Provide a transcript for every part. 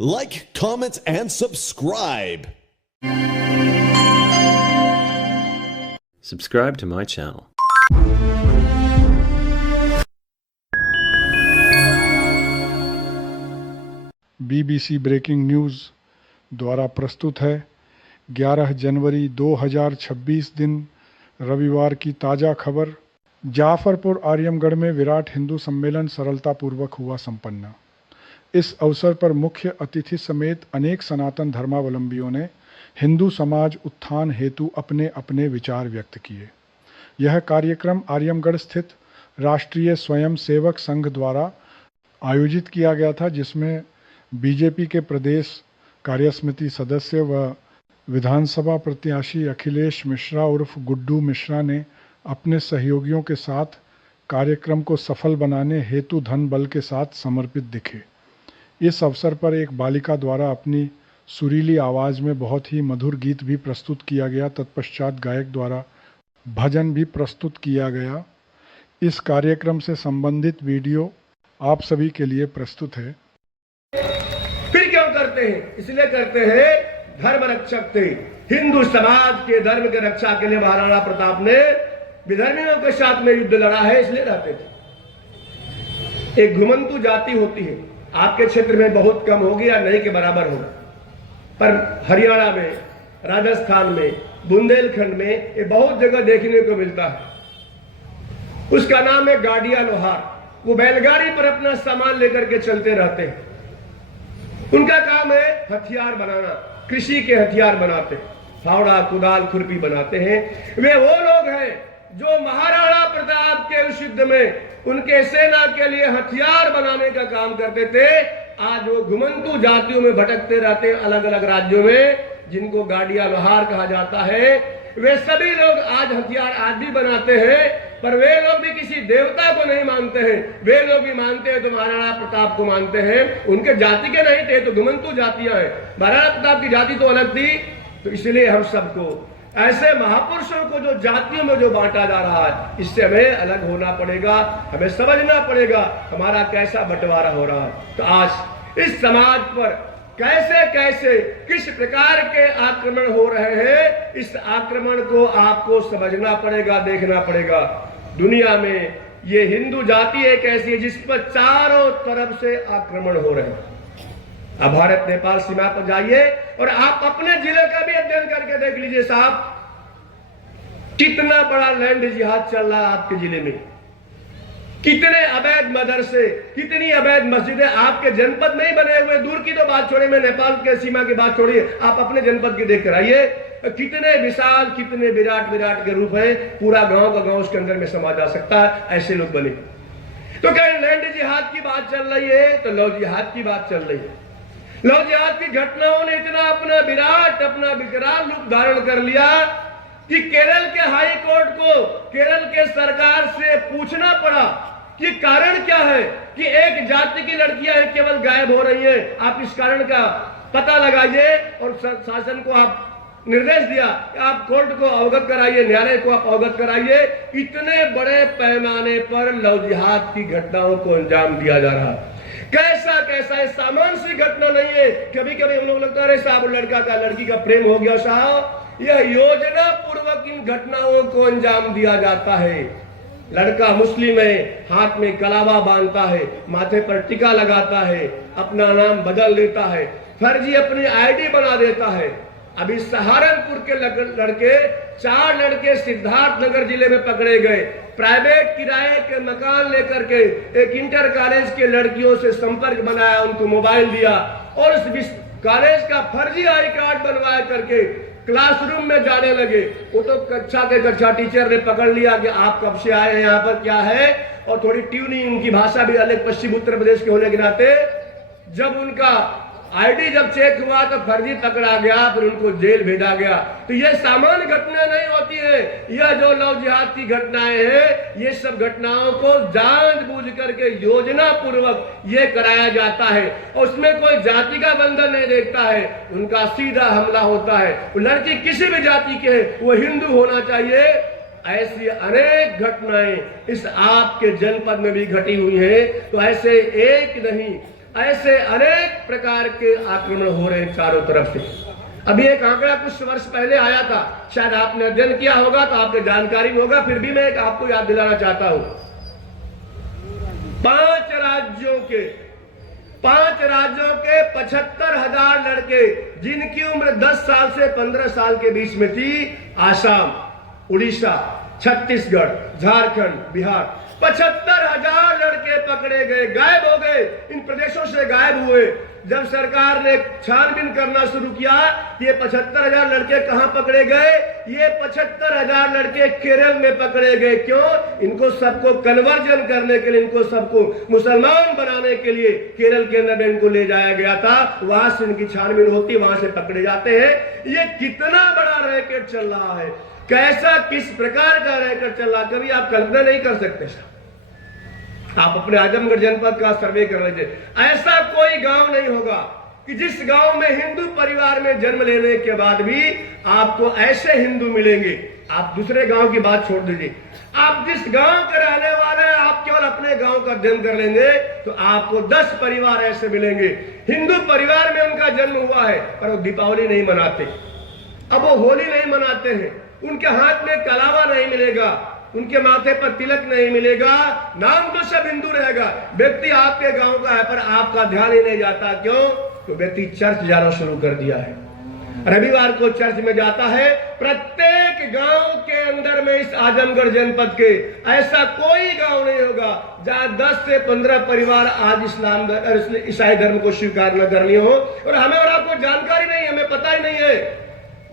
Like, comment, and subscribe. Subscribe to my channel. BBC breaking news द्वारा प्रस्तुत है 11 जनवरी 2026 दिन रविवार की ताज़ा खबर। जाफरपुर आर्यमगढ़ में विराट हिंदू सम्मेलन सरलतापूर्वक हुआ संपन्न। इस अवसर पर मुख्य अतिथि समेत अनेक सनातन धर्मावलंबियों ने हिंदू समाज उत्थान हेतु अपने अपने विचार व्यक्त किए। यह कार्यक्रम आर्यमगढ़ स्थित राष्ट्रीय स्वयं सेवक संघ द्वारा आयोजित किया गया था, जिसमें बीजेपी के प्रदेश कार्यसमिति सदस्य व विधानसभा प्रत्याशी अखिलेश मिश्रा उर्फ गुड्डू मिश्रा ने अपने सहयोगियों के साथ कार्यक्रम को सफल बनाने हेतु धन बल के साथ समर्पित दिखे। इस अवसर पर एक बालिका द्वारा अपनी सुरीली आवाज़ में बहुत ही मधुर गीत भी प्रस्तुत किया गया। तत्पश्चात गायक द्वारा भजन भी प्रस्तुत किया गया। इस कार्यक्रम से संबंधित वीडियो आप सभी के लिए प्रस्तुत है। फिर क्यों करते हैं? इसलिए करते हैं धर्म रक्षक थे। हिंदू समाज के धर्म के रक्षा के लिए महाराणा प्रताप ने विधर्मियों के साथ में युद्ध लड़ा है, इसलिए रहते थे। एक घुमंतु जाति होती है, आपके क्षेत्र में बहुत कम होगी या नहीं के बराबर होगी, पर हरियाणा में, राजस्थान में, बुंदेलखंड में ये बहुत जगह देखने को मिलता है। उसका नाम है गाड़िया लोहार। वो बैलगाड़ी पर अपना सामान लेकर के चलते रहते हैं। उनका काम है हथियार बनाना, कृषि के हथियार बनाते हैं, फावड़ा, कुदाल, खुरपी बनाते हैं। वे वो लोग हैं जो महाराणा प्रताप के उस युद्ध में उनके सेना के लिए हथियार बनाने का काम करते थे। आज वो घुमंतु जातियों में भटकते रहते हैं, अलग अलग राज्यों में, जिनको गाड़िया लोहार कहा जाता है। वे सभी लोग आज हथियार आज भी बनाते हैं, पर वे लोग भी किसी देवता को नहीं मानते हैं। वे लोग भी मानते हैं तो महाराणा प्रताप को मानते हैं। उनके जाति के नहीं थे, तो घुमंतु जातियां हैं। महाराणा प्रताप की जाति तो अलग थी। तो इसलिए हम सबको ऐसे महापुरुषों को जो जातियों में जो बांटा जा रहा है, इससे हमें अलग होना पड़ेगा। हमें समझना पड़ेगा हमारा कैसा बंटवारा हो रहा है। तो आज इस समाज पर कैसे कैसे किस प्रकार के आक्रमण हो रहे हैं, इस आक्रमण को आपको समझना पड़ेगा, देखना पड़ेगा। दुनिया में ये हिंदू जाति एक ऐसी है जिस पर चारों तरफ से आक्रमण हो रहे हैं। अब भारत नेपाल सीमा पर जाइए और आप अपने जिले का भी अध्ययन करके देख लीजिए साहब, कितना बड़ा लैंड जिहाद चल रहा है आपके जिले में। कितने अवैध मदरसे, कितनी अवैध मस्जिदें आपके जनपद में ही बने हुए। दूर की तो बात छोड़िए, मैं नेपाल के सीमा की बात छोड़िए, आप अपने जनपद की देख कर आइए। कितने विशाल, कितने विराट विराट के रूप है। पूरा गांव का गांव उसके अंदर में समा जा सकता है, ऐसे लोग बने। तो कहीं लैंड जिहाद की बात चल रही है तो लव जिहाद की बात चल रही है। लव जिहाद की घटनाओं ने इतना अपना विराट, अपना विकराल रूप धारण कर लिया कि केरल के हाई कोर्ट को केरल के सरकार से पूछना पड़ा कि कारण क्या है कि एक जाति की लड़कियां केवल गायब हो रही हैं। आप इस कारण का पता लगाइए। और शासन को आप निर्देश दिया कि आप कोर्ट को अवगत कराइए, न्यायालय को आप अवगत कराइए। इतने बड़े पैमाने पर लव जिहाद की घटनाओं को अंजाम दिया जा रहा है। कैसा कैसा है, सामान्य सी घटना नहीं है। कभी कभी हम लोग लगता है साहब लड़का का लड़की का प्रेम हो गया साहब, यह योजना पूर्वक इन घटनाओं को अंजाम दिया जाता है। लड़का मुस्लिम है, हाथ में कलावा बांधता है, माथे पर टीका लगाता है, अपना नाम बदल देता है, फर्जी अपनी आईडी बना देता है। अभी सहारनपुर के लड़के, 4 लड़के सिद्धार्थ नगर जिले में पकड़े गए। प्राइवेट किराए के मकान लेकर के एक इंटर कॉलेज के लड़कियों से संपर्क बनाया, उनको मोबाइल दिया और उस कॉलेज का फर्जी आई कार्ड बनवा करके क्लासरूम में जाने लगे। वो तो कक्षा टीचर ने पकड़ लिया कि आप कब से आए हैं, यहाँ पर क्या है, और थोड़ी ट्यूनिंग, उनकी भाषा भी अलग पश्चिम उत्तर प्रदेश के होने के नाते जब उनका आईडी जब चेक हुआ तो फर्जी पकड़ा गया, फिर उनको जेल भेजा गया। तो ये सामान्य घटना नहीं होती है। यह जो लव जिहाद की घटनाएं हैं, ये सब घटनाओं को जानबूझ करके योजना पूर्वक ये कराया जाता है और उसमें कोई जाति का बंधन नहीं देखता है, उनका सीधा हमला होता है। वो लड़की किसी भी जाति के है, वो हिंदू होना चाहिए। ऐसी अनेक घटनाएं इस आपके जनपद में भी घटी हुई हैं। तो ऐसे एक नहीं ऐसे अनेक प्रकार के आक्रमण हो रहे हैं चारों तरफ से। अभी एक आंकड़ा कुछ वर्ष पहले आया था, शायद आपने अध्ययन किया होगा तो आपको जानकारी में होगा, फिर भी मैं आपको याद दिलाना चाहता हूं। 5 राज्यों के 75,000 लड़के जिनकी उम्र 10 साल से 15 साल के बीच में थी, आसाम, उड़ीसा, छत्तीसगढ़, झारखंड, बिहार, 75,000 लड़के पकड़े गए, गायब हो गए, इन प्रदेशों से गायब हुए। जब सरकार ने छानबीन करना शुरू किया, ये 75,000 लड़के कहां पकड़े गए? ये 75,000 लड़के केरल में पकड़े गए। क्यों? इनको सबको कन्वर्जन करने के लिए, इनको सबको मुसलमान बनाने के लिए केरल के अंदर इनको ले जाया गया था। वहां से इनकी छानबीन होती, वहां से पकड़े जाते हैं। ये कितना बड़ा रैकेट चल रहा है, कैसा किस प्रकार का रैकेट चल रहा, कभी आप कल्पना नहीं कर सकते। आप अपने आजमगढ़ जनपद का सर्वे कर लीजिए, ऐसा कोई गांव नहीं होगा कि जिस गांव में हिंदू परिवार में जन्म लेने के बाद भी आपको ऐसे हिंदू मिलेंगे। आप दूसरे गांव की बात छोड़ दीजिए, आप जिस गांव के रहने वाले हैं, आप केवल अपने गांव का अध्ययन कर लेंगे तो आपको 10 परिवार ऐसे मिलेंगे, हिंदू परिवार में उनका जन्म हुआ है पर वो दीपावली नहीं मनाते, अब वो होली नहीं मनाते हैं, उनके हाथ में कलावा नहीं मिलेगा, उनके माथे पर तिलक नहीं मिलेगा, नाम तो सब हिंदू रहेगा। व्यक्ति आपके गांव का है पर आपका ध्यान ही नहीं जाता। क्यों? तो व्यक्ति चर्च जाना शुरू कर दिया है, रविवार को चर्च में जाता है। प्रत्येक गांव के अंदर में इस आजमगढ़ जनपद के ऐसा कोई गांव नहीं होगा जहां 10 से 15 परिवार आज ईसाई धर्म को स्वीकार न करनी हो। और हमें और आपको जानकारी नहीं, हमें पता ही नहीं है।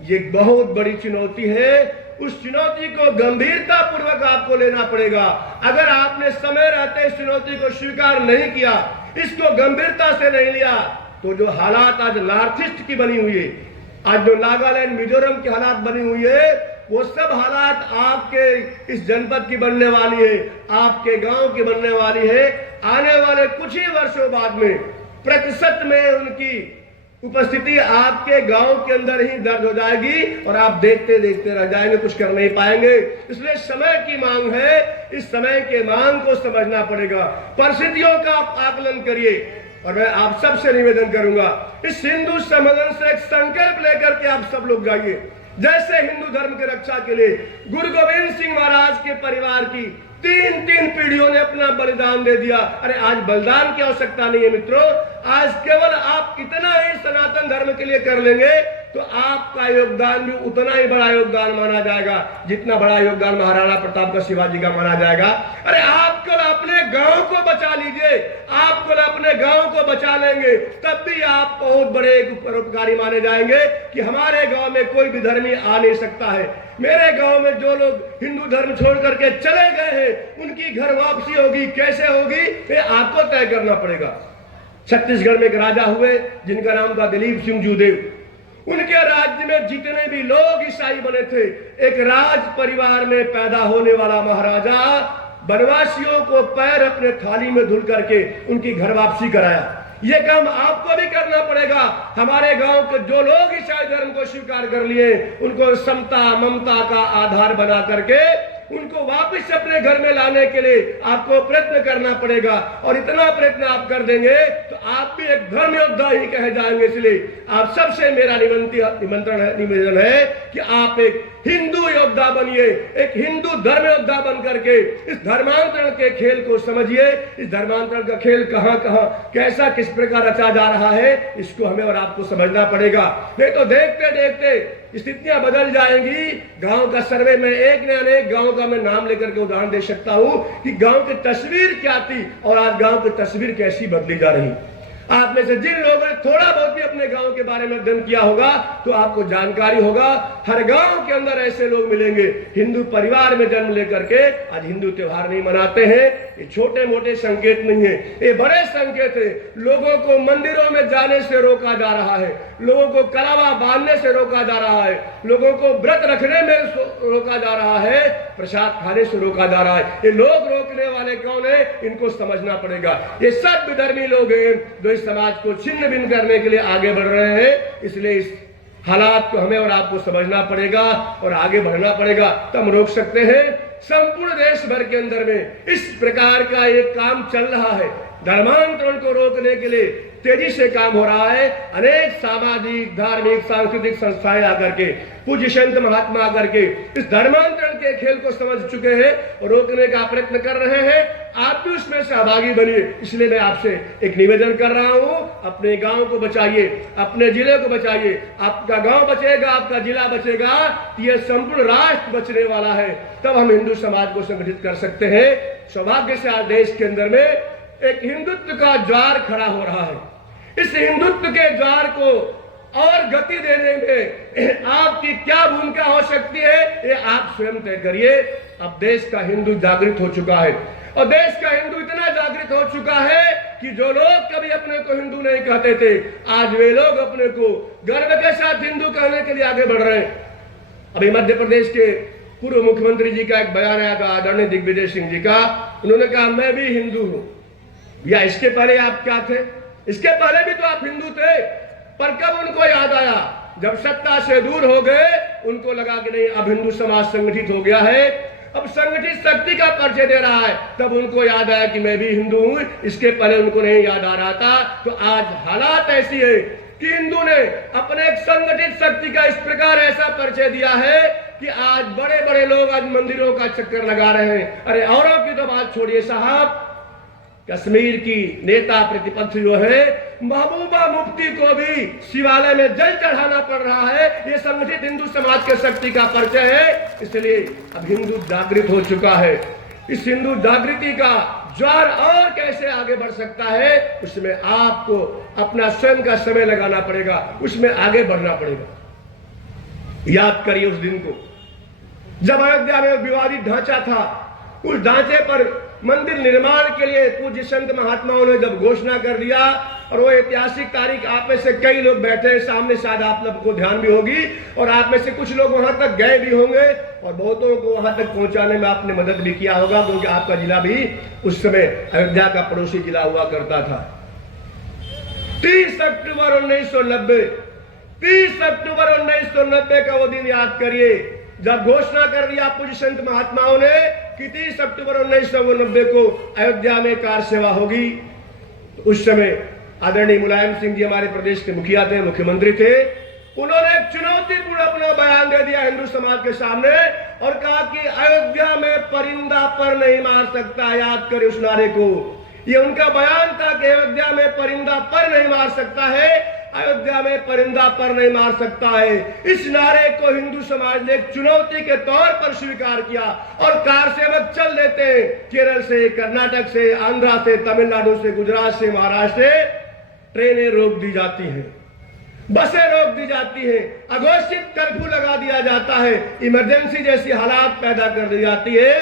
ये बहुत बड़ी चुनौती है, उस चुनौती को गंभीरता पूर्वक आपको लेना पड़ेगा। अगर आपने समय रहते इस चुनौती को स्वीकार नहीं किया, इसको गंभीरता से नहीं लिया, तो जो हालात आज नॉर्थ ईस्ट की बनी हुई है, आज जो नागालैंड मिजोरम की हालात बनी हुई है, वो सब हालात आपके इस जनपद की बनने वाली है, आपके गांव की बनने वाली है। आने वाले कुछ ही वर्षों बाद में प्रतिशत में उनकी उपस्थिति आपके गांव के अंदर ही दर्ज हो जाएगी और आप देखते देखते रह जाएंगे, कुछ कर नहीं पाएंगे। इसलिए समय की मांग है, इस समय के मांग को समझना पड़ेगा। परिस्थितियों का आप आकलन करिए और मैं आप सबसे निवेदन करूंगा, इस हिंदू सम्मेलन से एक संकल्प लेकर के आप सब लोग जाइए। जैसे हिंदू धर्म की रक्षा के लिए गुरु गोविंद सिंह महाराज के परिवार की 3 पीढ़ियों ने अपना बलिदान दे दिया। अरे आज बलिदान की आवश्यकता नहीं है मित्रों, आज केवल आप इतना ही सनातन धर्म के लिए कर लेंगे तो आपका योगदान भी उतना ही बड़ा योगदान माना जाएगा जितना बड़ा योगदान महाराणा प्रताप का, शिवाजी का माना जाएगा। अरे आप कल अपने गांव को बचा लीजिए, आप कल अपने गांव को बचा लेंगे तब भी आप बहुत बड़े परोपकारी माने जाएंगे कि हमारे गांव में कोई भी धर्मी आ नहीं सकता है। मेरे गांव में जो लोग हिंदू धर्म छोड़ करके चले गए हैं उनकी घर वापसी होगी, कैसे होगी ये आपको तय करना पड़ेगा। छत्तीसगढ़ में एक राजा हुए जिनका नाम था दिलीप सिंह जूदेव। उनके राज्य में जितने भी लोग ईसाई बने थे, एक राज परिवार में पैदा होने वाला महाराजा वनवासियों को पैर अपने थाली में धुल करके उनकी घर वापसी कराया। ये काम आपको भी करना पड़ेगा। हमारे गांव के जो लोग ईसाई धर्म को स्वीकार कर लिए उनको समता ममता का आधार बना करके उनको वापस अपने घर में लाने के लिए आपको प्रयत्न करना पड़ेगा। और इतना प्रयत्न आप कर देंगे तो आप भी एक धर्म योद्धा ही कहे जाएंगे। इसलिए आप सबसे मेरा निवेदन है कि आप एक हिंदू योद्धा बनिए, एक हिंदू धर्म योद्धा बन करके इस धर्मांतरण के खेल को समझिए। इस धर्मांतरण का खेल कहां कहां कैसा किस प्रकार रचा जा रहा है इसको हमें और आपको समझना पड़ेगा। नहीं तो देखते देखते स्थितियां बदल जाएंगी। गांव का सर्वे में एक न अनेक गांव का मैं नाम लेकर के उदाहरण दे सकता हूं कि गांव की तस्वीर क्या थी और आज गांव की तस्वीर कैसी बदली जा रही। आप में से जिन लोगों ने थोड़ा बहुत भी अपने गांव के बारे में अध्ययन किया होगा तो आपको जानकारी होगा, हर गांव के अंदर ऐसे लोग मिलेंगे हिंदू परिवार में जन्म लेकर के आज हिंदू त्योहार नहीं मनाते हैं। ये छोटे मोटे संकेत नहीं है, ये बड़े संकेत है। लोगों को मंदिरों में जाने से रोका जा रहा है, लोगों को कलावा बांधने से रोका जा रहा है, लोगों को व्रत रखने में रोका जा रहा है, प्रसाद खाने से रोका जा रहा है। ये लोग रोकने वाले कौन है, इनको समझना पड़ेगा। ये सब विधर्मी लोग हैं जो इस समाज को छिन्न भिन्न करने के लिए आगे बढ़ रहे हैं। इसलिए इस हालात को हमें और आपको समझना पड़ेगा और आगे बढ़ना पड़ेगा, तब हम रोक सकते हैं। संपूर्ण देश भर के अंदर में इस प्रकार का एक काम चल रहा है, धर्मांतरण को रोकने के लिए तेजी से काम हो रहा है। अनेक सामाजिक, धार्मिक, सांस्कृतिक संस्थाएं आकर के, पूज्य संत महात्मा आकर के इस धर्मांतरण के खेल को समझ चुके हैं और रोकने का प्रयत्न कर रहे हैं। आप भी उसमें सहभागी बनिए। इसलिए मैं आपसे एक निवेदन कर रहा हूं, अपने गांव को बचाइए, अपने जिले को बचाइए। आपका गांव बचेगा, आपका जिला बचेगा, यह संपूर्ण राष्ट्र बचने वाला है। तब हम हिंदू समाज को संगठित कर सकते हैं। सौभाग्य से आज देश के अंदर में एक हिंदुत्व का ज्वार खड़ा हो रहा है। इस हिंदुत्व के ज्वार को और गति देने में आपकी क्या भूमिका हो सकती है, ये आप स्वयं तय करिए। अब देश का हिंदू जागृत हो चुका है और देश का हिंदू इतना जागृत हो चुका है कि जो लोग कभी अपने को हिंदू नहीं कहते थे, आज वे लोग अपने को गर्व के साथ हिंदू कहने के लिए आगे बढ़ रहे हैं। अभी मध्य प्रदेश के पूर्व मुख्यमंत्री जी का एक बयान आया था, आदरणीय दिग्विजय सिंह जी का। उन्होंने कहा मैं भी हिंदू हूं। या इसके पहले आप क्या थे? इसके पहले भी तो आप हिंदू थे। पर कब उनको याद आया? जब सत्ता से दूर हो गए, उनको लगा कि नहीं, अब हिंदू समाज संगठित हो गया है, अब संगठित शक्ति का परिचय दे रहा है, तब उनको याद आया कि मैं भी हिंदू हूं। इसके पहले उनको नहीं याद आ रहा था। तो आज हालात ऐसी है कि हिंदू ने अपने एक संगठित शक्ति का इस प्रकार ऐसा परिचय दिया है कि आज बड़े बड़े लोग आज मंदिरों का चक्कर लगा रहे हैं। अरे औरों की तो बात छोड़िए साहब, कश्मीर की नेता प्रतिपक्ष जो है महबूबा मुफ्ती को भी शिवालय में जल चढ़ाना पड़ रहा है। ये संगठित हिंदू समाज के शक्ति का परिचय है। इसलिए अब हिंदू जागृत हो चुका है। इस हिंदू जागृति का ज्वार और कैसे आगे बढ़ सकता है, उसमें आपको अपना स्वयं का समय लगाना पड़ेगा, उसमें आगे बढ़ना पड़ेगा। याद करिए उस दिन को जब अयोध्या में विवादित ढांचा था, उस ढांचे पर मंदिर निर्माण के लिए पूज्य संत महात्माओं ने जब घोषणा कर दिया, और वो ऐतिहासिक तारीख, आप में से कई लोग बैठे हैं सामने, शायद आप लोग को ध्यान भी होगी, और आप में से कुछ लोग वहां तक गए भी होंगे और बहुतों को वहां तक पहुंचाने में आपने मदद भी किया होगा, क्योंकि आपका जिला भी उस समय अयोध्या का पड़ोसी जिला हुआ करता था। 30 अक्टूबर 1990, 30 अक्टूबर 1990 का वो दिन याद करिए जब घोषणा कर दिया पूज्य संत महात्माओं ने कि 30 अक्टूबर 1990 को अयोध्या में कार सेवा होगी। तो उस समय आदरणीय मुलायम सिंह जी हमारे प्रदेश के मुखिया थे, मुख्यमंत्री थे। उन्होंने एक चुनौतीपूर्ण अपना बयान दे दिया हिंदू समाज के सामने और कहा कि अयोध्या में परिंदा पर नहीं मार सकता। याद करें उस नारे को। ये उनका बयान था कि अयोध्या में परिंदा पर नहीं मार सकता है, अयोध्या में परिंदा पर नहीं मार सकता है। इस नारे को हिंदू समाज ने एक चुनौती के तौर पर स्वीकार किया और कार सेवक चल देते हैं। केरल से, कर्नाटक से, आंध्रा से, तमिलनाडु से, गुजरात से, महाराष्ट्र से ट्रेनें रोक दी जाती हैं, बसें रोक दी जाती है, अघोषित कर्फ्यू लगा दिया जाता है, इमरजेंसी जैसी हालात पैदा कर दी जाती है।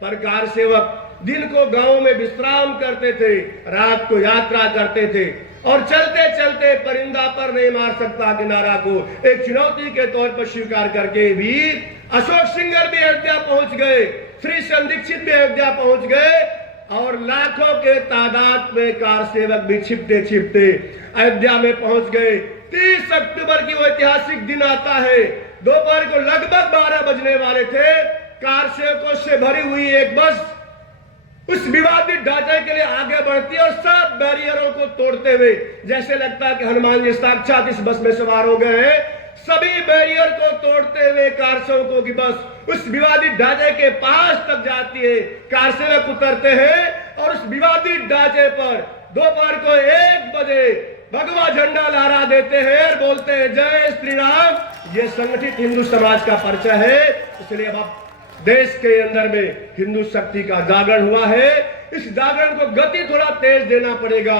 पर कार सेवक दिन को गांव में विश्राम करते थे, रात को यात्रा करते थे और चलते चलते परिंदा पर नहीं मार सकता के नारा को एक चुनौती के तौर पर स्वीकार करके भी अशोक सिंगर भी अयोध्या पहुंच गए, श्री दीक्षित भी अयोध्या पहुंच गए और लाखों के तादाद में कार सेवक भी छिपते छिपते अयोध्या में पहुंच गए। 30 अक्टूबर की वो ऐतिहासिक दिन आता है। दोपहर को लगभग 12 बजने वाले थे। कार सेवकों से भरी हुई एक बस उस विवादित ढांचे के लिए आगे बढ़ती है और सब बैरियरों को तोड़ते हुए, जैसे लगता है कि हनुमान जी साक्षात इस बस में सवार हो गए हैं। सभी बैरियर को तोड़ते हुए कार सेवकों की बस उस विवादित ढांचे के पास तक जाती है। कार सेवक उतरते हैं और उस विवादित ढांचे पर दोपहर को 1 बजे भगवा झंडा लहरा देते हैं और बोलते हैं जय श्री राम। ये संगठित हिंदू समाज का परिचय है। इसलिए अब देश के अंदर में हिंदू शक्ति का जागरण हुआ है। इस जागरण को गति थोड़ा तेज देना पड़ेगा,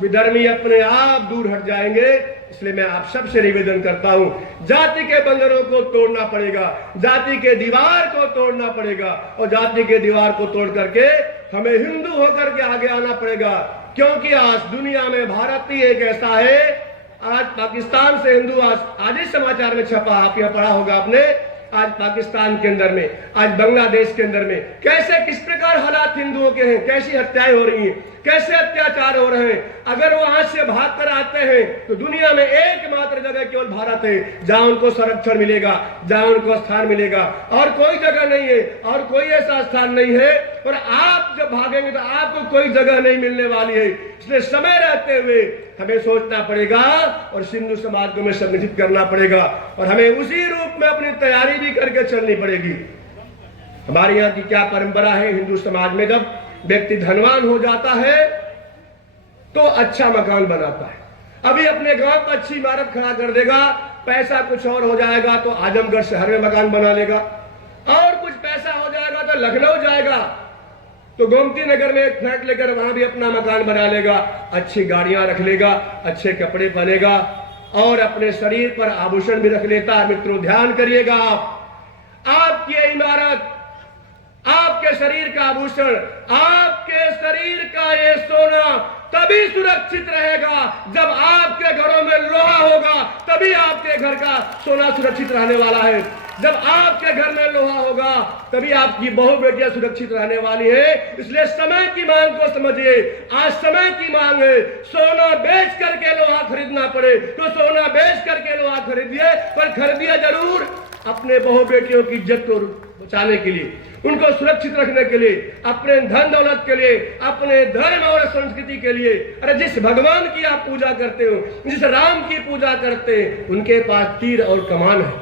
विधर्मी अपने आप दूर हट जाएंगे। इसलिए मैं आप सबसे निवेदन करता हूं, जाति के बंधनों को तोड़ना पड़ेगा, जाति के दीवार को तोड़ना पड़ेगा और जाति के दीवार को तोड़ करके हमें हिंदू होकर के आगे आना पड़ेगा। क्योंकि आज दुनिया में भारत ही एक ऐसा है, आज पाकिस्तान से हिंदू, आज ही समाचार में छपा, आप यह पढ़ा होगा आपने, आज पाकिस्तान के अंदर में, आज बांग्लादेश के अंदर में कैसे किस प्रकार हालात हिंदुओं के हैं, कैसी हत्याएं हो रही हैं, कैसे अत्याचार हो रहे हैं। अगर वो आज से भाग कर आते हैं तो दुनिया में एकमात्र जगह केवल भारत है जहां उनको संरक्षण मिलेगा, जहां उनको स्थान मिलेगा, और कोई जगह नहीं है और कोई ऐसा स्थान नहीं है और आप जब भागेंगे तो आपको कोई जगह नहीं मिलने वाली है। इसलिए समय रहते हुए हमें सोचना पड़ेगा और हिंदू समाज को हमें संगठित करना पड़ेगा और हमें उसी रूप में अपनी तैयारी भी करके चलनी पड़ेगी। हमारे यहाँ की क्या परंपरा है हिंदू समाज में, जब व्यक्ति धनवान हो जाता है तो अच्छा मकान बनाता है। अभी अपने गांव पर अच्छी इमारत खड़ा कर देगा, पैसा कुछ और हो जाएगा तो आजमगढ़ शहर में मकान बना लेगा, और कुछ पैसा हो जाएगा तो लखनऊ जाएगा तो गोमती नगर में एक फ्लैट लेकर वहां भी अपना मकान बना लेगा, अच्छी गाड़ियां रख लेगा, अच्छे कपड़े पहनेगा और अपने शरीर पर आभूषण भी रख लेता है। मित्रों ध्यान करिएगा, आपकी इमारत, आपके शरीर का आभूषण, आपके शरीर का ये सोना तभी सुरक्षित रहेगा जब आपके घरों में लोहा होगा, तभी आपके घर का सोना सुरक्षित रहने वाला है। जब आपके घर में लोहा होगा तभी आपकी बहु बेटियां सुरक्षित रहने वाली है। इसलिए समय की मांग को समझिए, आज समय की मांग है। सोना बेच करके लोहा खरीदना पड़े तो सोना बेच करके लोहा खरीदिए, पर खरीदिए जरूर अपने बहु बेटियों की इज्जत को बचाने के लिए, उनको सुरक्षित रखने के लिए, अपने धन दौलत के लिए, अपने धर्म और संस्कृति के लिए। अरे जिस भगवान की आप पूजा करते हो, जिस राम की पूजा करते हैं, उनके पास तीर और कमान है।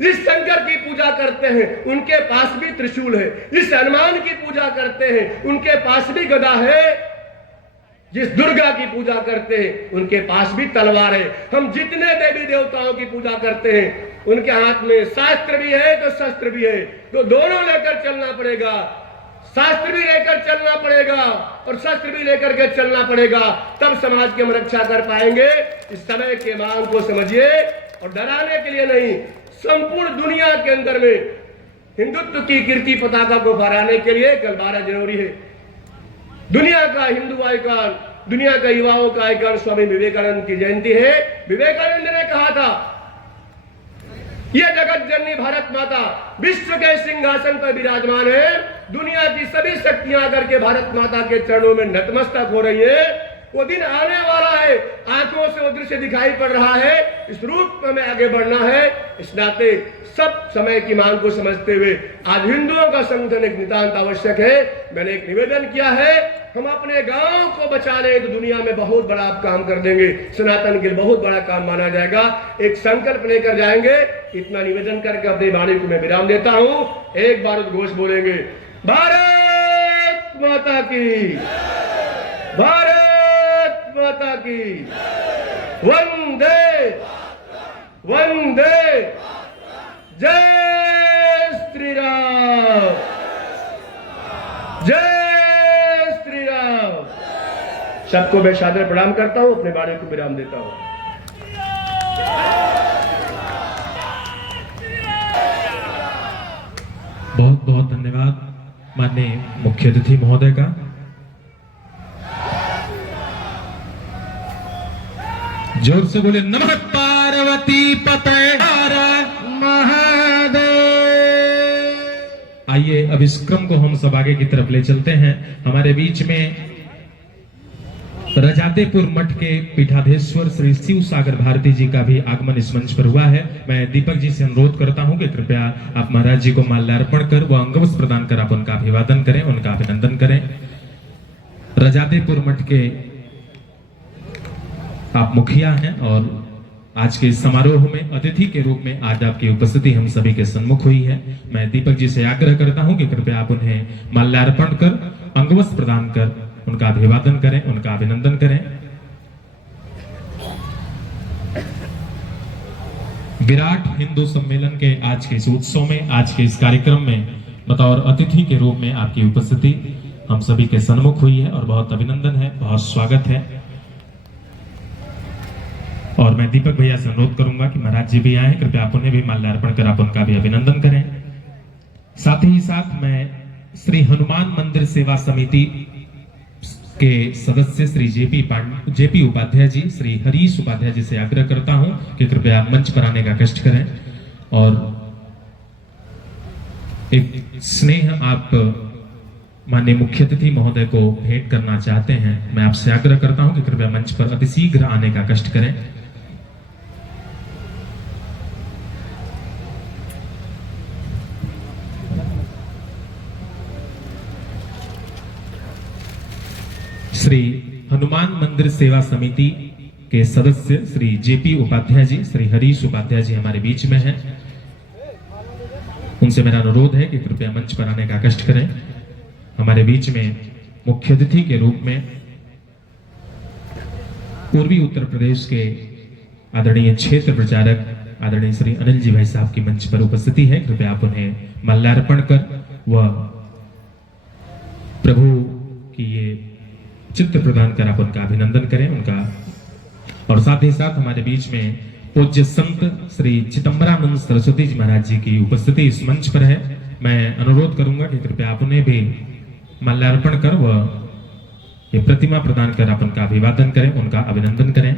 जिस शंकर की पूजा करते हैं उनके पास भी त्रिशूल है। जिस हनुमान की पूजा करते हैं उनके पास भी गदा है। जिस दुर्गा की पूजा करते हैं उनके पास भी तलवार है। हम जितने देवी देवताओं की पूजा करते हैं उनके हाथ में शास्त्र भी है तो शस्त्र भी है, तो दोनों लेकर चलना पड़ेगा। शास्त्र भी लेकर चलना पड़ेगा और शस्त्र भी लेकर के चलना पड़ेगा, तब समाज की हम रक्षा कर पाएंगे। इस समय के मांग को समझिए और डराने के लिए नहीं, संपूर्ण दुनिया के अंदर में हिंदुत्व की कीर्ति पताका को फहराने के लिए कल 12 जनवरी है। दुनिया का हिंदू आइकन, दुनिया का युवाओं का आइकन स्वामी विवेकानंद की जयंती है। विवेकानंद ने कहा था, यह जगत जननी भारत माता विश्व के सिंहासन पर विराजमान है। दुनिया की सभी शक्तियां आकर के भारत माता के चरणों में नतमस्तक हो रही है। वो दिन आने वाला है, आंखों से वो दृश्य दिखाई पड़ रहा है। इस रूप में हमें आगे बढ़ना है। इस नाते सब समय की मांग को समझते हुए आज हिंदुओं का संगठन एक नितांत आवश्यक है। मैंने एक निवेदन किया है, हम अपने गांव को बचा ले तो दुनिया में बहुत बड़ा आप काम कर देंगे, सनातन के लिए बहुत बड़ा काम माना जाएगा। एक संकल्प लेकर जाएंगे। इतना निवेदन करके अपनी वाणी को मैं विराम देता हूं। एक बार उद्घोष बोलेंगे, भारत माता की, भारत माता की, वंदे वंदे, जय श्री राम, जय श्री राम। सबको मैं सादर प्रणाम करता हूं, अपने बारे को विराम देता हूं। बहुत बहुत धन्यवाद माननीय मुख्य अतिथि महोदय का। जोर से बोले नमः पार्वती पते हर महादेव। आइए अब इस क्रम को हम सब आगे की तरफ ले चलते हैं। हमारे बीच में रजादेपुर मठ के पीठाधीश्वर श्री शिव सागर भारती जी का भी आगमन इस मंच पर हुआ है। मैं दीपक जी से अनुरोध करता हूं कि कृपया आप महाराज जी को माल्यार्पण कर व अंगवस्त्र प्रदान कर आप उनका अभिवादन करें, उनका अभिनंदन करें। रजादेपुर मठ के आप मुखिया हैं और आज के इस समारोह में अतिथि के रूप में आज आपकी उपस्थिति हम सभी के सम्मुख हुई है। मैं दीपक जी से आग्रह करता हूं कि कृपया आप उन्हें माल्यार्पण कर, अंगवस्त्र प्रदान कर उनका अभिवादन करें, उनका अभिनंदन करें। विराट हिंदू सम्मेलन के आज के इस उत्सव में, आज के इस कार्यक्रम में बतौर अतिथि के रूप में आपकी उपस्थिति हम सभी के सम्मुख हुई है और बहुत अभिनंदन है, बहुत स्वागत है। और मैं दीपक भैया से अनुरोध करूंगा कि महाराज जी भी आए, कृपया आप उन्हें भी माल्यार्पण कर आप उनका भी अभिनंदन करें। साथ ही साथ मैं श्री हनुमान मंदिर सेवा समिति के सदस्य श्री जेपी उपाध्याय जी, श्री हरीश उपाध्याय जी से आग्रह करता हूं कि कृपया मंच पर आने का कष्ट करें और एक स्नेह आप माननीय मुख्य अतिथि महोदय को भेंट करना चाहते हैं। मैं आपसे आग्रह करता हूं कि कृपया मंच पर अतिशीघ्र आने का कष्ट करें। हनुमान मंदिर सेवा समिति के सदस्य श्री जेपी उपाध्याय जी, श्री हरीश उपाध्याय जी हमारे बीच में हैं। उनसे मेरा अनुरोध है कि कृपया मंच पर आने का कष्ट करें। हमारे बीच में मुख्य अतिथि के रूप में पूर्वी उत्तर प्रदेश के आदरणीय क्षेत्र प्रचारक आदरणीय श्री अनिल जी भाई साहब की मंच पर उपस्थिति है। कृपया आप उन्हें माल्यार्पण कर व प्रभु की ये चित्र प्रदान कर आप उनका अभिनंदन करें उनका। और साथ ही साथ हमारे बीच में पूज्य संत श्री चिदंबरानंद सरस्वती जी महाराज जी की उपस्थिति इस मंच पर है। मैं अनुरोध करूंगा कि कृपया आप उन्हें भी माल्यार्पण कर व ये प्रतिमा प्रदान कर आप उनका अभिवादन करें, उनका अभिनंदन करें।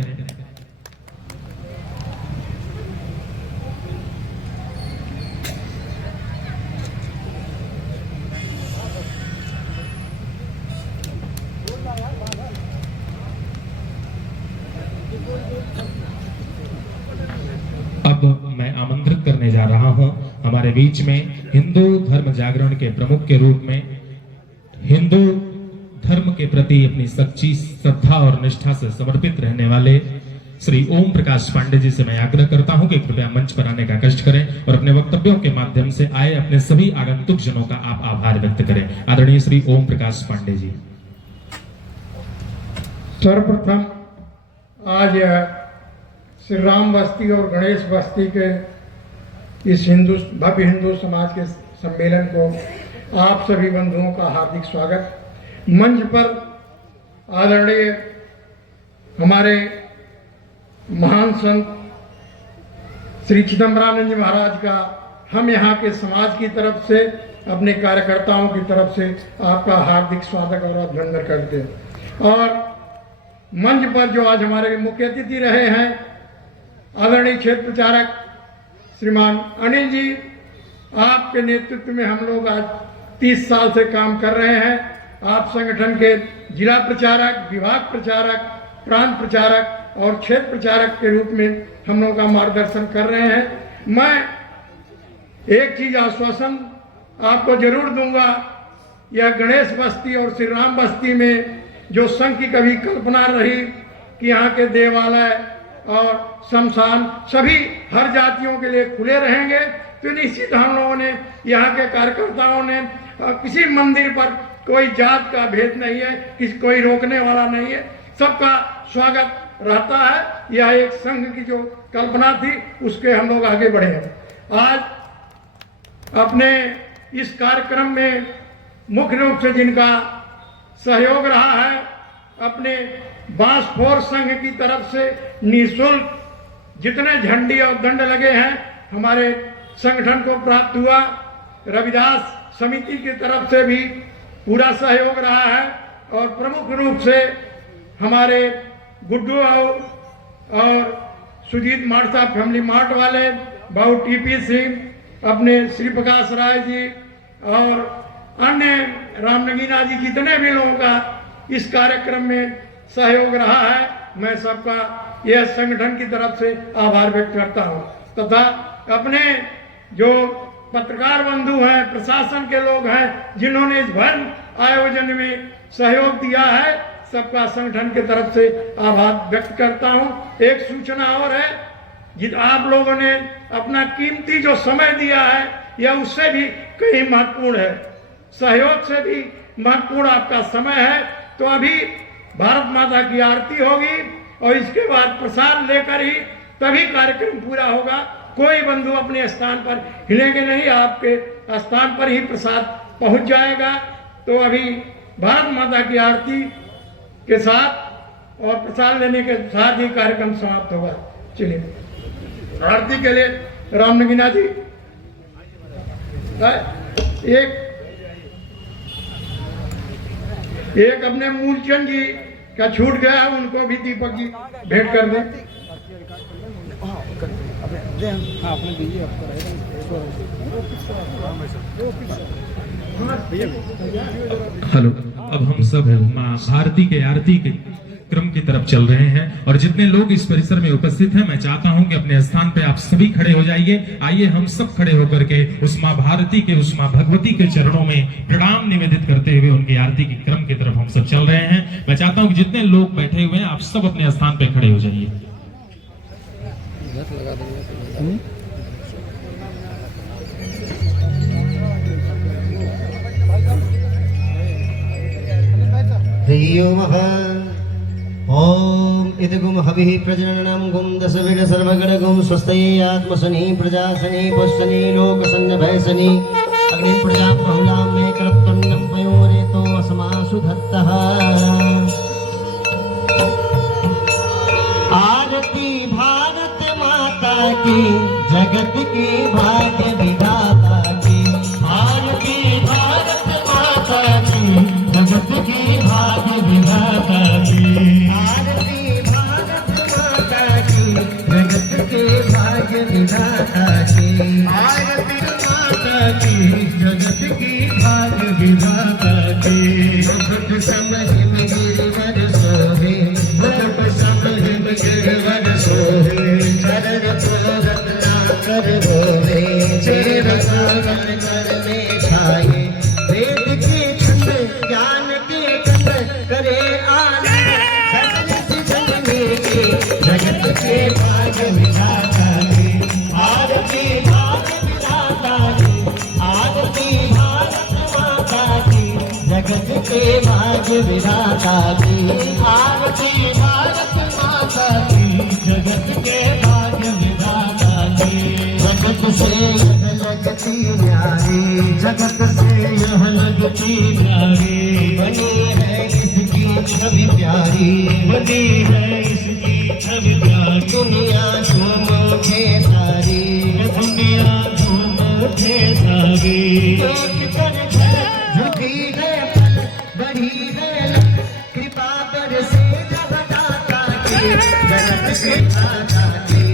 अब मैं आमंत्रित करने जा रहा हूं हमारे बीच में हिंदू धर्म जागरण के प्रमुख के रूप में हिंदू धर्म के प्रति अपनी सच्ची श्रद्धा और निष्ठा से समर्पित रहने वाले श्री ओम प्रकाश पांडे जी से मैं आग्रह करता हूं कि कृपया मंच पर आने का कष्ट करें और अपने वक्तव्यों के माध्यम से आए अपने सभी आगंतुक जनों का आप आभार व्यक्त करें। आदरणीय श्री ओम प्रकाश पांडे जी। सर्वप्रथम आज श्री राम बस्ती और गणेश बस्ती के इस भव्य हिंदू समाज के सम्मेलन को आप सभी बंधुओं का हार्दिक स्वागत। मंच पर आदरणीय हमारे महान संत श्री चिदंबरानंद जी महाराज का हम यहाँ के समाज की तरफ से अपने कार्यकर्ताओं की तरफ से आपका हार्दिक स्वागत और अभिनंदन करते हैं। और मंच पर जो आज हमारे मुख्य अतिथि रहे हैं आदरणीय क्षेत्र प्रचारक श्रीमान अनिल जी, आपके नेतृत्व में हम लोग आज 30 साल से काम कर रहे हैं। आप संगठन के जिला प्रचारक, विभाग प्रचारक, प्रांत प्रचारक और क्षेत्र प्रचारक के रूप में हम लोगों का मार्गदर्शन कर रहे हैं। मैं एक चीज आश्वासन आपको जरूर दूंगा, यह गणेश बस्ती और श्री राम बस्ती में जो संघ की कभी कल्पना रही कि यहाँ के देवालय और शमशान सभी हर जातियों के लिए खुले रहेंगे, तो निश्चित हम लोगों ने यहाँ के कार्यकर्ताओं ने किसी मंदिर पर कोई जात का भेद नहीं है, किसी कोई रोकने वाला नहीं है, सबका स्वागत रहता है। यह एक संघ की जो कल्पना थी उसके हम लोग आगे बढ़े हैं। आज अपने इस कार्यक्रम में मुख्य रूप से जिनका सहयोग रहा है, अपने बांसफोर संघ की तरफ से निःशुल्क जितने झंडी और दंड लगे हैं हमारे संगठन को प्राप्त हुआ। रविदास समिति की तरफ से भी पूरा सहयोग रहा है और प्रमुख रूप से हमारे गुड्डू और सुजीत मार्टा फैमिली मार्ट वाले बाबू टीपी सिंह, अपने श्री प्रकाश राय जी और अन्य रामनगीना जी, जितने भी लोगों का इस कार्यक्रम में सहयोग रहा है, मैं सबका यह संगठन की तरफ से आभार व्यक्त करता हूं। तथा अपने जो पत्रकार बंधु हैं, प्रशासन के लोग हैं, जिन्होंने इस भव्य आयोजन में सहयोग दिया है, सबका संगठन की तरफ से आभार व्यक्त करता हूं। एक सूचना और है, जिस आप लोगों ने अपना कीमती जो समय दिया है यह उससे भी कहीं महत्वपूर्ण है, सहयोग से भी महत्वपूर्ण आपका समय है। तो अभी भारत माता की आरती होगी और इसके बाद प्रसाद लेकर ही तभी कार्यक्रम पूरा होगा। कोई बंधु अपने स्थान पर हिलेंगे नहीं, आपके स्थान पर ही प्रसाद पहुंच जाएगा। तो अभी भारत माता की आरती के साथ और प्रसाद लेने के साथ ही कार्यक्रम समाप्त होगा। चलिए आरती के लिए रामनगीना जी एक अपने मूलचंद जी का छूट गया है, उनको भी दीपक जी भेंट कर दें। हेलो, अब हम सब माँ भारती के आरती के क्रम की तरफ चल रहे हैं। और जितने लोग इस परिसर में उपस्थित हैं, मैं चाहता हूं कि अपने स्थान पे आप सभी खड़े हो जाइए। आइए हम सब खड़े होकर के उस मां भारती के, उस मां भगवती के चरणों में प्रणाम निवेदित करते हुए उनकी आरती की क्रम की तरफ हम सब चल रहे हैं। मैं चाहता हूं कि जितने लोग बैठे हुए हैं, आप सब अपने स्थान पे खड़े हो जाइए। ओम इदगुम हविः प्रजननं गुम दशविध सर्वगणगुम स्वस्तये आत्मसनि प्रजासनि पुष्टनि लोकसंजभयसनि अग्नि प्रजा बहुलां मे कर्तुन्नं पयोरेतो असमासु धत्तः। आरती भारत माता की, जगत के भाग्य विधाता की। आरती भारत माता की, जगत के भाग्य विधाता की। आरती भारत माता की, जगत के भाग्य विधाता की। आरती माता की, जगत के भाग्य विधाता की। मुकुट समहिम गिरिवर सोहे, मुकुट समहिम गिरिवर सोहे। चरण रत्नाकर धोवे, चरण कर में छाये। वेद के छंद ज्ञान के कंद करे आनंद। जगत के भाग्य विधाता की। आरती भारत विधाता की। आरती भारत माता की, जगत के भाग्य विधाता की। आरती भारत माता की, जगत के भाग्य विधाता की। जगत से यह लगती न्यारी, जगत से यह लगती न्यारी। बनी है इसकी छवि प्यारी, बनी है इसकी छवि प्यारी। दुनिया झूम उठे सारी, दुनिया झूम उठे सारी। देख कर झुकी है पल, बढ़ी है लग, कृपा बरसे जगदाता की। जगत के दाता की।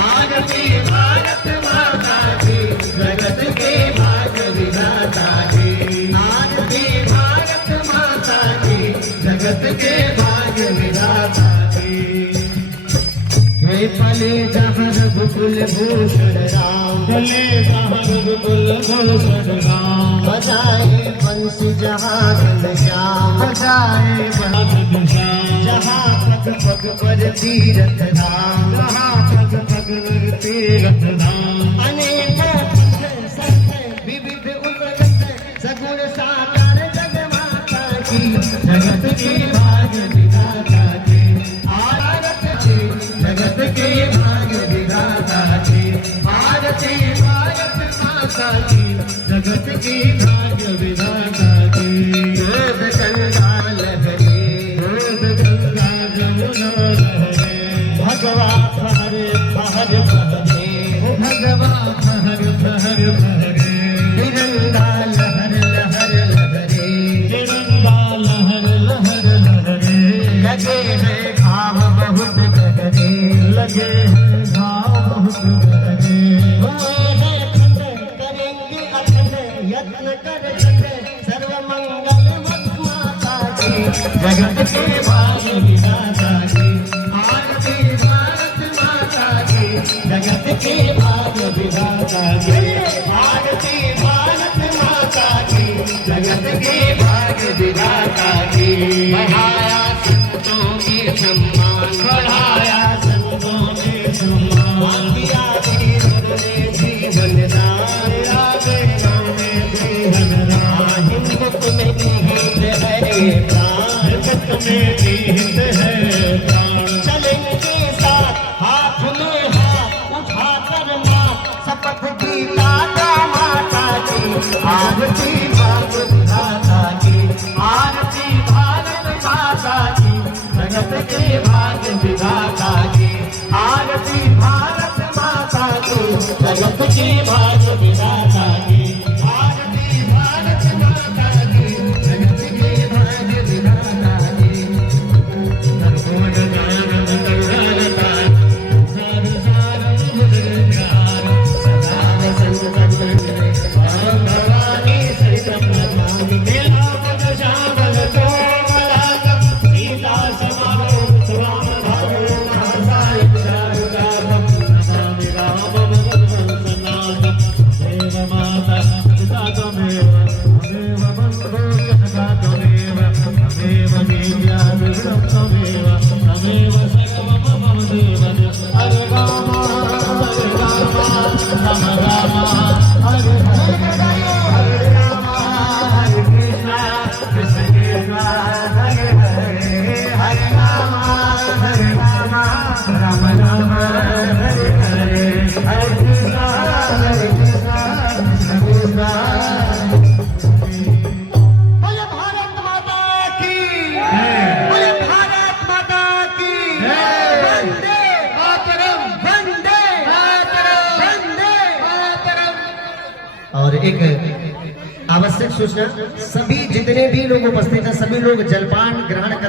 आरती भारत माता की, जगत के भाग्य विधाता की। आरती भारत माता की, जगत के भाग्य विधाता की। हे पले जहाँ रघुकुल भूषण राम, पले जहाँ रघुकुल भूषण राम। बजाए बंसी जहाँ घनश्याम, बजाए घनश्याम। जहाँ पग पग पर तीरथ धाम, जहाँ पग पग पर तीरथ धाम। अनेक संत विविध उपलब्ध, सगुण साकार जग माता की। जगत के भाग्य विधाता की। आरती जगत के भाग्य विधाता की। आरती भारत माता की, जगत के भाग्य विधाता की। गोद गंगा लहरे, गोद गंगा जमुना लहरे। भगवा फहर फहर फहरे, भगवा फहर फहर फहरे। तिरंगा लहर लहर लहरे, तिरंगा लहर लहर लहरे। लगे हैं घाव बहुत गहरे, लगे हैं घाव बहुत गहरे। हुए हैं खंड, करेंगे अखंड, यत्न कर खंड, सर्व मंगल मत माता की। जगत के भाग्य विधाता की। आरती भारत माता की, जगत के भाग्य विधाता की। आरती भारत माता की, जगत के भाग्य विधाता की। बढ़ाया संतों के सम्मान, बढ़ाया संतों के सम्मान। दिया जीवन में जीवन दान, राम में जीवन दान। हिम्मत में निहित है प्राण, हिम्मत में निहित है प्राण। चलेंगे साथ हाथ में हाथ उठा कर मां, शपथ की दाता माता की। आरती भारत विधाता की। आरती भारत माता की, जगत के भाग्य विधाता की। आरती भारत माता की, जगत के भाग्य विधाता की। आरती भारत माता की, जगत के भाग्य विधाता की। नरकोट गान मंगलता, सार सार मुद्रिकार, सदा संत भवानी श्री हरे राम राम राम हरे हरे, हरे राम हरे कृष्ण कृष्ण कृष्ण हरे हरे, हरे राम राम राम हरे हरे, हरे कृष्ण कृष्ण कृष्ण। बोले भारत माता की, बोले भारत माता की, वंदे मातरम, वंदे मातरम, वंदे मातरम। और एक आवश्यक सूचना, सभी जितने भी लोग उपस्थित हैं सभी लोग जलपान ग्रहण कर।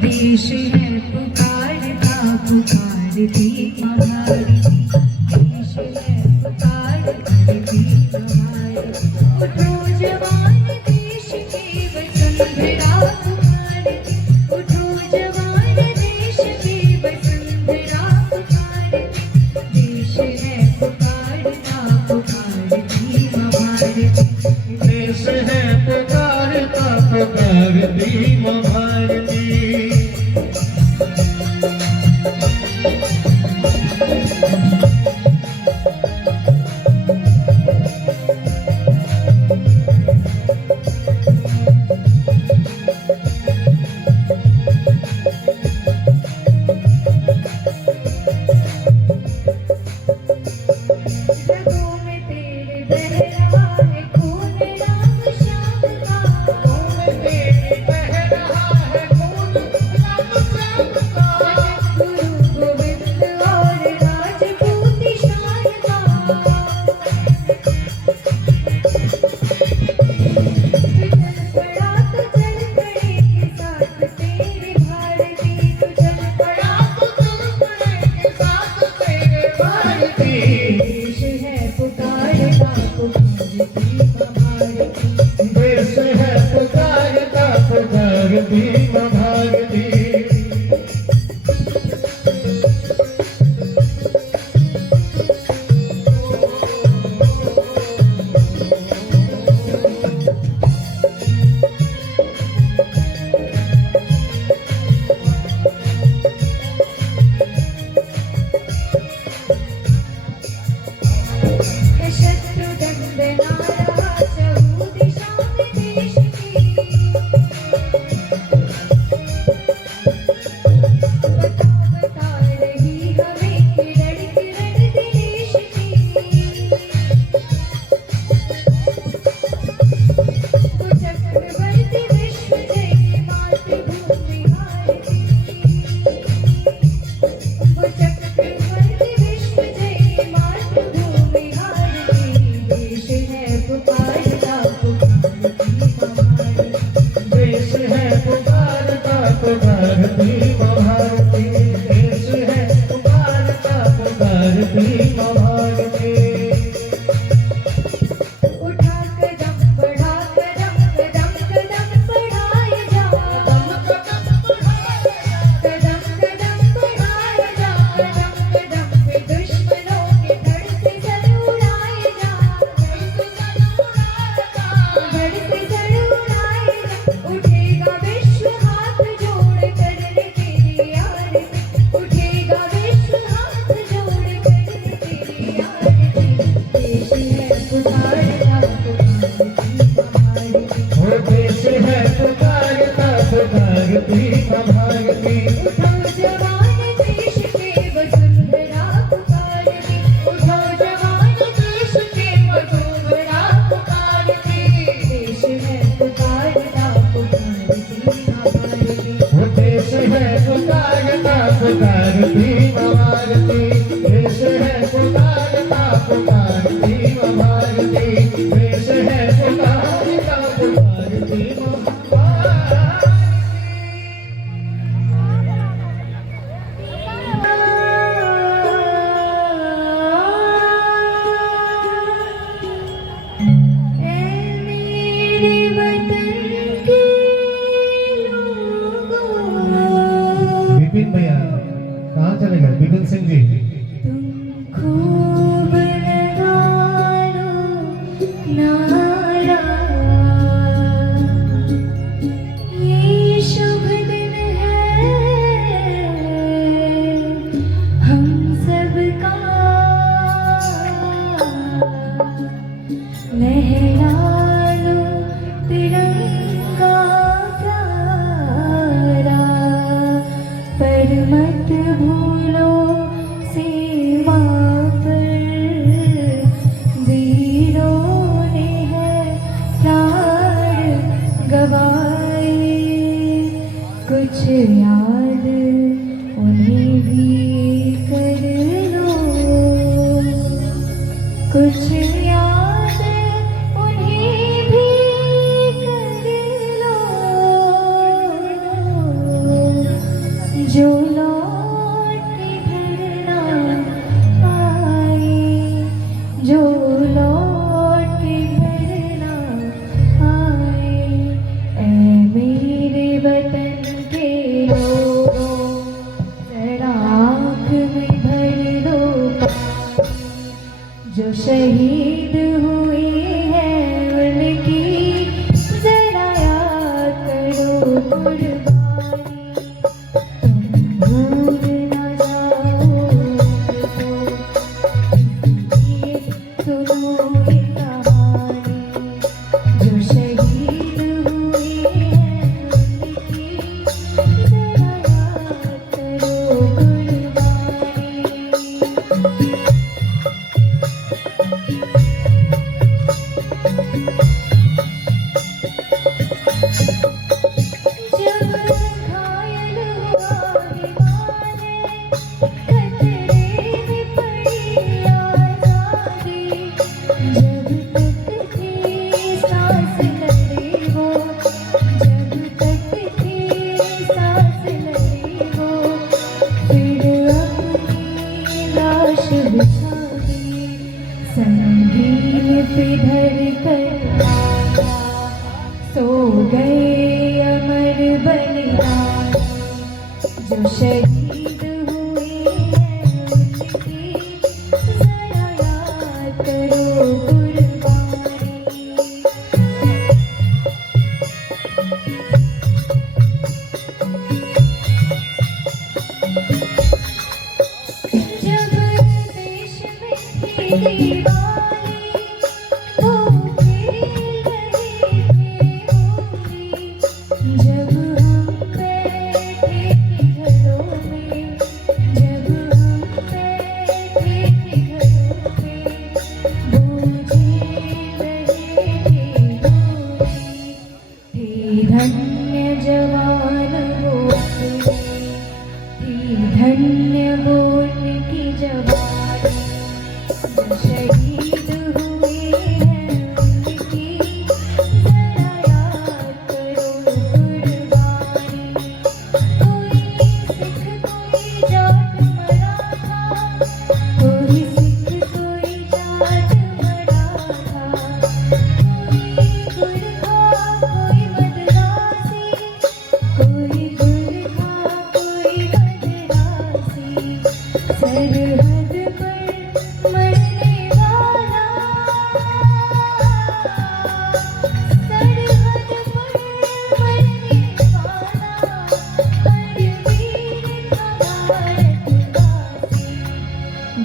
देश है पुकारता पुकारती हमारी, देश है पुकारती हमारी, उठो जवान देश के वसुंधरा पुकारती, उठो जवान देश के वसुंधरा पुकारती, देश है पुकारता पुकारती हमारी, देश है पुकारता पुकारती भारती। रगों में तेरे बह रहा है खून राम श्याम का, खून तेरे बह रहा है, खून राम श्याम का। गुरु गोविंद और राजपूत शान का, तू चल पड़ा तो चल पड़े के साथ तेरे भारती, तू चल पड़ा तो चल पड़े के साथ तेरे भारती। देश है पुकारता पुकारती हमारी, देश है पुकारता पुकारती भारती। शत्रु दंडनारा चहु दिशा में देश की, बता रही हमें किरण किरण देश की, वो चक्रवर्ती विश्व जय मातृभूमि भारती, वो चक्रवर्ती विश्व जय मातृभूमि भारती, देश है पुकारता पुकारती हमारी, देश है पुकारता पुकारती भारती। देश है पुकारता पुकारती भारती। उठा कदम बढ़ा कदम कदम कदम बढ़ाए जा, कदम कदम बढ़ाए जा, कदम कदम पे दुश्मनों के धड़ से सर उड़ाए जा, धड़ से सर उड़ाए जा, उठेगा विश्व हाथ जोड़ करने तेरी आरती, उठेगा विश्व हाथ जोड़ करने तेरी आरती, देश है पुकारता पुकारती हमारी, वो देश है पुकारता पुकारती भारती। उठो जवान देश के वसुंधरा पुकारती, उठो जवान देश के वसुंधरा पुकारती, देश है पुकारता पुकारती हमारी, वो देश है पुकारता पुकारती भारती। देश है पुकारता पुकारती भारती। देश है पुकारता पुकारती भारती। मेरे वतन के लोगों, विपिन भैया कहाँ चले गए? विपिन सिंह जी तुम खूब लगाओ नारा, ये शुभ दिन है जो शहीद हुए हैं उनकी जरा याद करो कुर्बानी, तुम भूल न जाओ उनको, इसलिए सुनो ये कहानी। जो शहीद हुए हैं उनकी जरा याद करो कुर्बानी। जब घायल हुआ हिमालय, खतरे में पड़ी आज़ादी, जब तक थी सांस लड़े वो, जब तक थी सांस लड़े वो, फिर अपनी लाश बिछा दी, संगीन पे धड़कन आया, सो गए अमर बलिदान। जो शहीद हुए हैं उनकी जरा याद करो कुर्बानी। जब देश में थी दिवाली, वो खेल रहे थे होली, जब हम बैठे थे घरों में, जब हम बैठे थे घरों में, वो झेल रहे थे होली। थे धन्य जवान वो अपने, थी धन्य वो उनकी जवानी। जो शहीद हुए हैं उनकी जरा याद करो कुर्बानी। कोई सिख कोई जाट मराठा, कोई सिख कोई जाट मराठा, कोई गुरखा कोई मद्रासी, कोई गुरखा कोई मद्रासी, सरहद पर मरने वाला, सरहद पर मरने वाला, हर वीर था भारतवासी।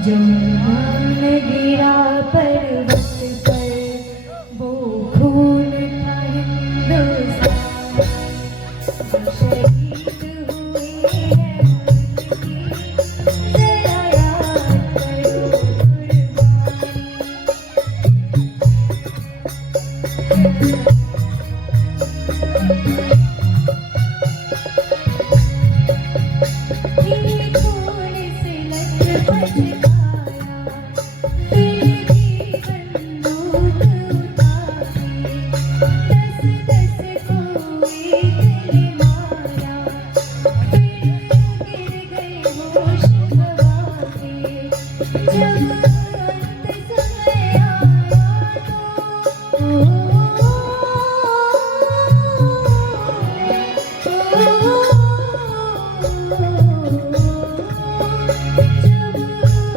जो मान गिरा पर्वत पर, वो खून था हिंदुस्तान। जो शहीद हुए हैं उनकी जरा याद करो कुर्बानी। थोड़े से लचपच आया, फिर भी बंदूक उठाई, 10-10 को एक ने मारा, फिर गिर गए होश गवा के। जब अंत समय आया तो जब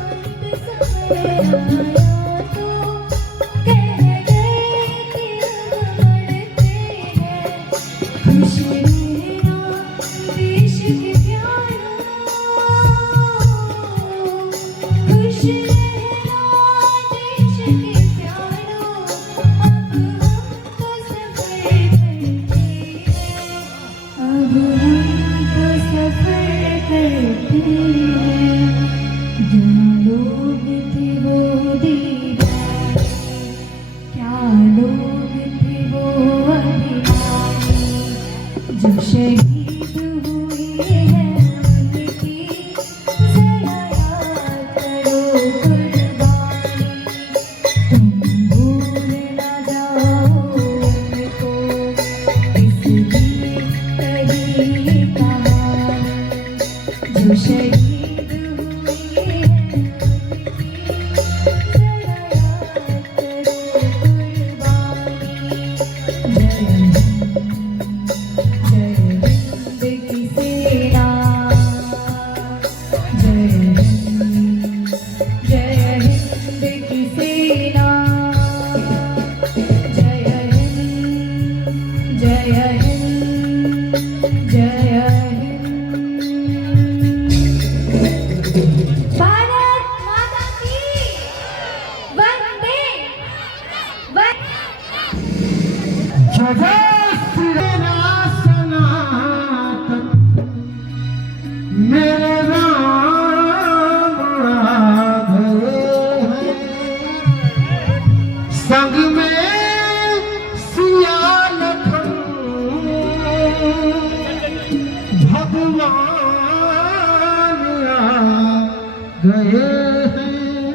गए हैं।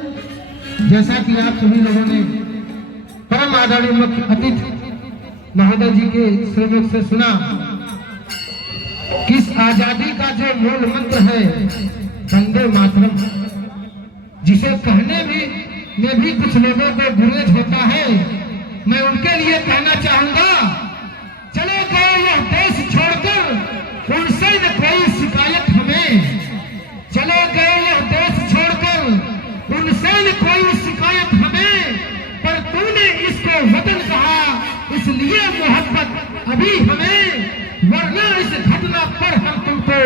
जैसा कि आप सभी लोगों ने परम आदरणीय मुख्य अतिथि महोदय जी के श्रीमुख से सुना कि इस आजादी का जो मूल मंत्र है वंदे मातरम, जिसे कहने में भी कुछ लोगों को गुरेज होता है, मैं उनके लिए कहना चाहूंगा, चले गए यह देश छोड़कर उनसे न कोई शिकायत हमें, चले गए यह देश छोड़कर उनसे न कोई शिकायत हमें, पर तूने इसको वतन कहा इसलिए मोहब्बत अभी हमें, वरना इस घटना पर हम तुमको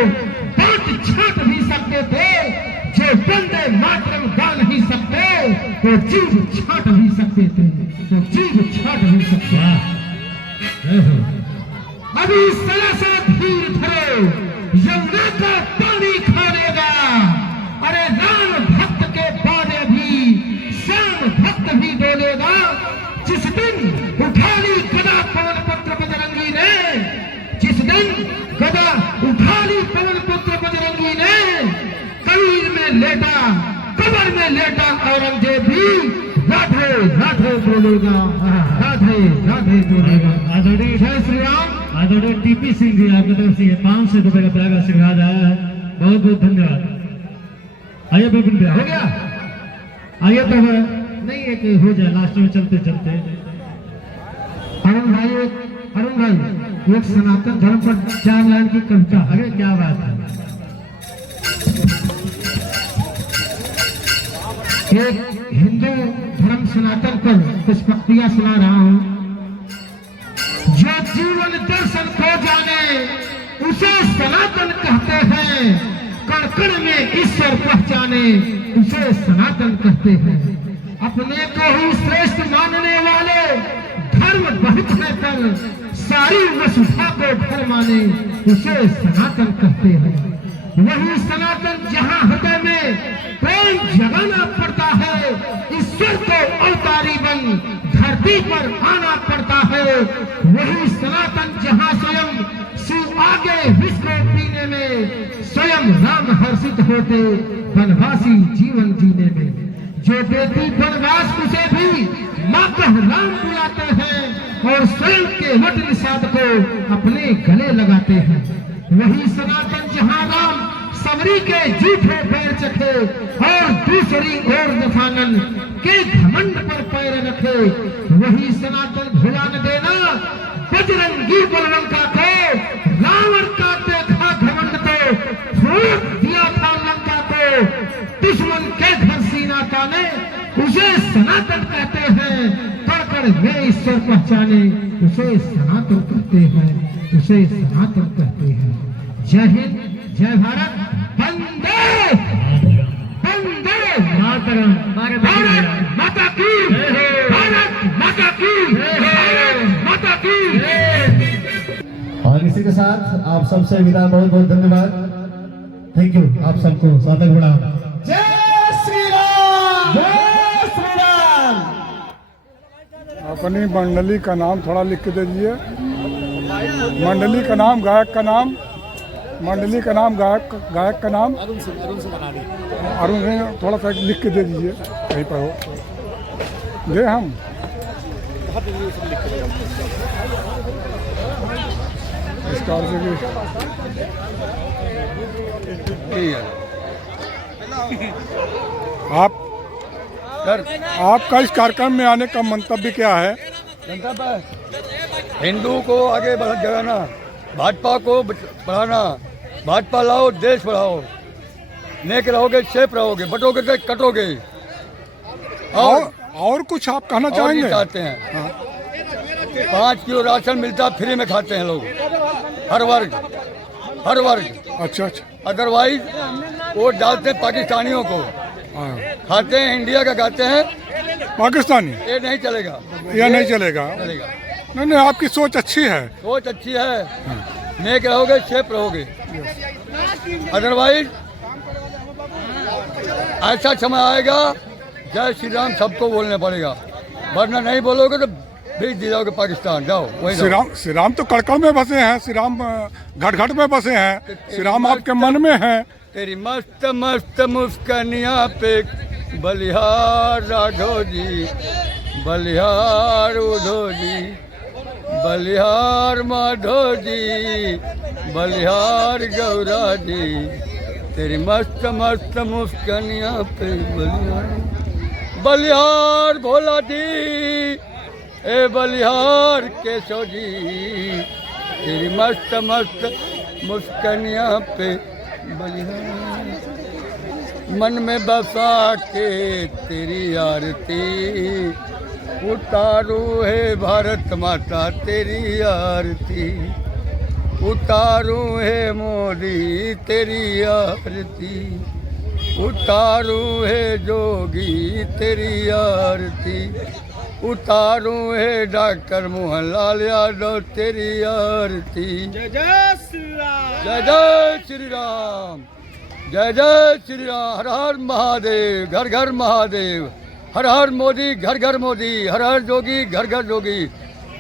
डांट छाट भी सकते थे, जो वंदे मातरम गा नहीं सकते वो जीव छाट भी सकते थे, वो जीव छाट भी सकते। अभी सरा सा धीर धरो, यमुना का पानी खा लेगा, अरे राम भक्त के बाद भी श्याम भक्त भी डोलेगा, जिस दिन उठा ली गदा पवन पुत्र बजरंगी ने, जिस दिन गदा उठा ली पवन पुत्र बजरंगी ने, कबीर में लेटा कबर में लेटा औरंगजेब भी राधे राधे बोलेगा, राधे राधे बोलेगा। आदरणीय जय श्री राम। आदरणीय टीपी सिंह जी आपकी तरफ से 500 रुपए का प्यार आशीर्वाद आया है, बहुत बहुत धन्यवाद। आइए बिल्कुल हो गया। आइए तो नहीं है कि हो जाए लास्ट में चलते चलते। अरुण भाई एक सनातन धर्म पर 4 लाइन की कविता। अरे क्या बात है। एक हिंदू धर्म सनातन पर कुछ पंक्तियां सुना रहा हूं। जो जीवन दर्शन खो जाने उसे सनातन कहते हैं, कण कण में ईश्वर पहचाने उसे सनातन कहते हैं। अपने को ही श्रेष्ठ मानने वाले धर्म बहुत है, पर सारी वसुधा को घर माने उसे सनातन कहते हैं। वही सनातन जहाँ हृदय में प्रेम जगाना पड़ता है, ईश्वर को अवतारी बन धरती पर आना पड़ता है। वही सनातन जहाँ स्वयं शिव आगे विष को पीने में स्वयं राम हर्षित होते वनवासी जीवन जीने में। जो बेटी वनवास उसे भी माँ कह राम बुलाते हैं और स्वयं के वट निषाद को अपने गले लगाते हैं। वही सनातन जहाँ राम सबरी के जूठे पैर चखे और दूसरी ओर दफानन के घमंड पर पैर रखे। वही सनातन भुला न देना बजरंगी बलवंका को, रावण का देखा घमंड को फूट दिया था लंका को। दुश्मन के घर सीना ताने उसे सनातन कहते हैं, कड़ में ईश्वर पहचाने उसे सनातन कहते हैं, उसे सनातन कहते हैं। जय हिंद, जय भारत, वंदे वंदे मातरम। भारत माता की, भारत माता की, भारत माता की। और इसी के साथ आप सबसे विदा, बहुत बहुत धन्यवाद। थैंक यू आप सबको, साधक प्रणाम। जय श्री राम, जय श्री राम। अपनी मंडली का नाम थोड़ा लिख के दे दीजिए। मंडली का नाम, गायक का नाम, मंडली का नाम, गायक का नाम अरुण सिंह। थोड़ा सा लिख के दे दीजिए, कहीं पर हो दे हम। इसका अर्थ है कि आपका इस कार्यक्रम में आने का मंतव्य क्या है? हिंदू को आगे बढ़ाना, भाजपा को बढ़ाना, भाजपा लाओ देश बढ़ाओ, नेक रहोगे सेफ रहोगे, बटोगे तो कटोगे। और कुछ आप कहना चाहेंगे? चाहते हैं 5 किलो राशन मिलता फ्री में खाते हैं लोग, हर वर्ग। अच्छा। अदरवाइज वोट डालते हैं पाकिस्तानियों को, खाते हैं इंडिया का, खाते हैं पाकिस्तानी। ये नहीं चलेगा, यह नहीं चलेगा। नहीं, आपकी सोच अच्छी है। सोच अच्छी है, नेक रहोगे सेफ रहोगे। अदरवाइज ऐसा समय आएगा जय श्री राम सबको बोलना पड़ेगा, वरना नहीं बोलोगे तो भेज दिया जाओगे पाकिस्तान, जाओ वही। श्री राम तो कड़कड़ में बसे हैं, श्री राम घट घट में बसे हैं, श्री राम आपके मन में हैं, तेरी मस्त मस्त मुस्कानियाँ पे बलिहार राघव जी, बलिहार उधो जी, बलिहार माधव जी, बलिहार गौरा जी, तेरी मस्त मस्त मुस्कानियाँ पे बलिहार, बलिहार भोला जी, ए बलिहार केशव जी, तेरी मस्त मस्त मुस्कानियाँ पे बलिहार, मन में बसा के तेरी आरती उतारू है भारत माता तेरी आरती, उतारू है मोदी तेरी आरती, उतारू है जोगी तेरी आरती, उतारू है डॉक्टर मोहनलाल यादव तेरी आरती। जय जय श्री राम, जय जय श्री राम, जय जय श्री राम। हर हर महादेव, घर घर महादेव, हर हर मोदी, घर घर मोदी, हर हर जोगी, घर घर जोगी।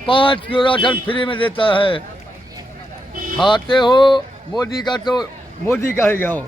5 किलो राशन फ्री में देता है, खाते हो मोदी का तो मोदी का ही जाओ,